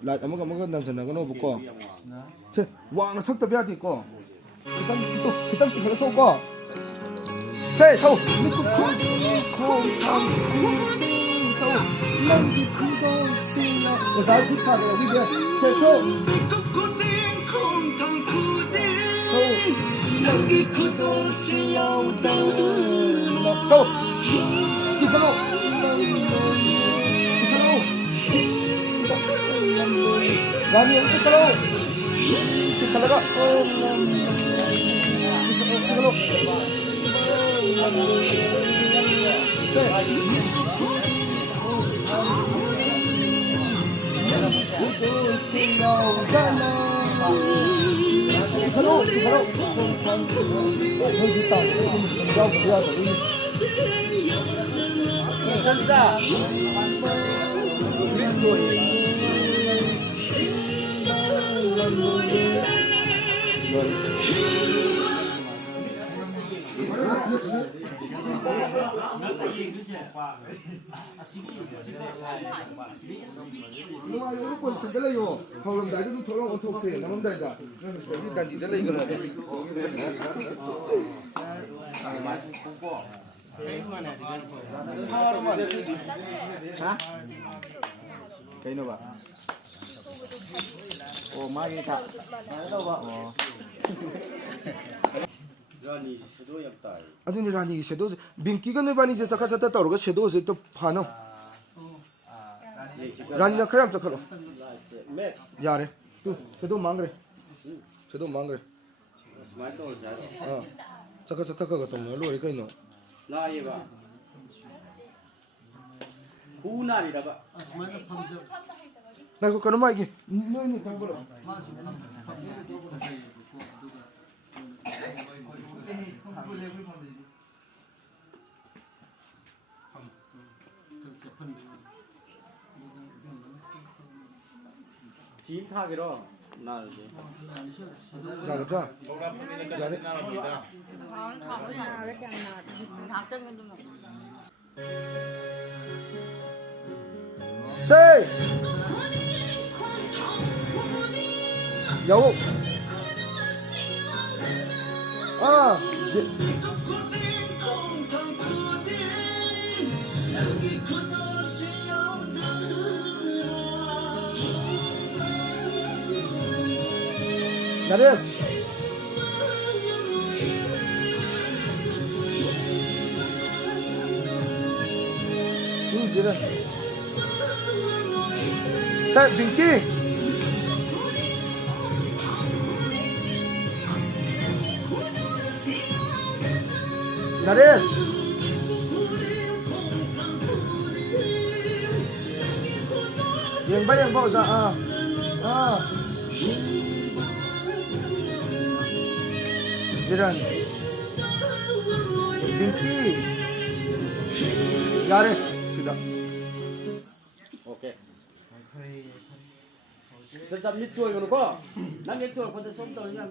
라이트 아무가 난선나가노 볼거 제 왕나 석도 배야 되고 일단 좀 걸어서 오고 제 서우 서우 런지 구도 신나 자 기차가 위에 제 서우 런지 구도 신나 서우 기차로 Rani yang itu kalau agak Lumayan lu pun segala yo. Kalau dah itu tolong untuk saya, namun dah dah. Jadi tadi dah lagi kena. Hah? Kayak apa? Oh, mari tak. Mana tahu pak? Oh. 라니 섀도우 yap다. 아니 라니 섀도우 빙기가 네바니 제사 카사타 따로가 섀도우 또 파노. 라니나 그럼 저 걸어. 야래. 또 섀도우 망그래. 섀도우 망그래. 스마일 또 자. 어. 자카사 타카가 또 뭐로 이거 있노. 라이 봐. 후나리라 봐. 나 그거 그런 말 이게 뭐니 다 걸어. 팀 타기로 나르지. 자, 자. 야래. 세이. 여우. 아, 이제. 나레스. 이제. 자, 빙키. 나레스. yang bawa 자. 지란. 빙키. 야래. 시다. 오케이. 진짜 밑줄 이거는 거. 난 밑줄 먼저 손 떨냐.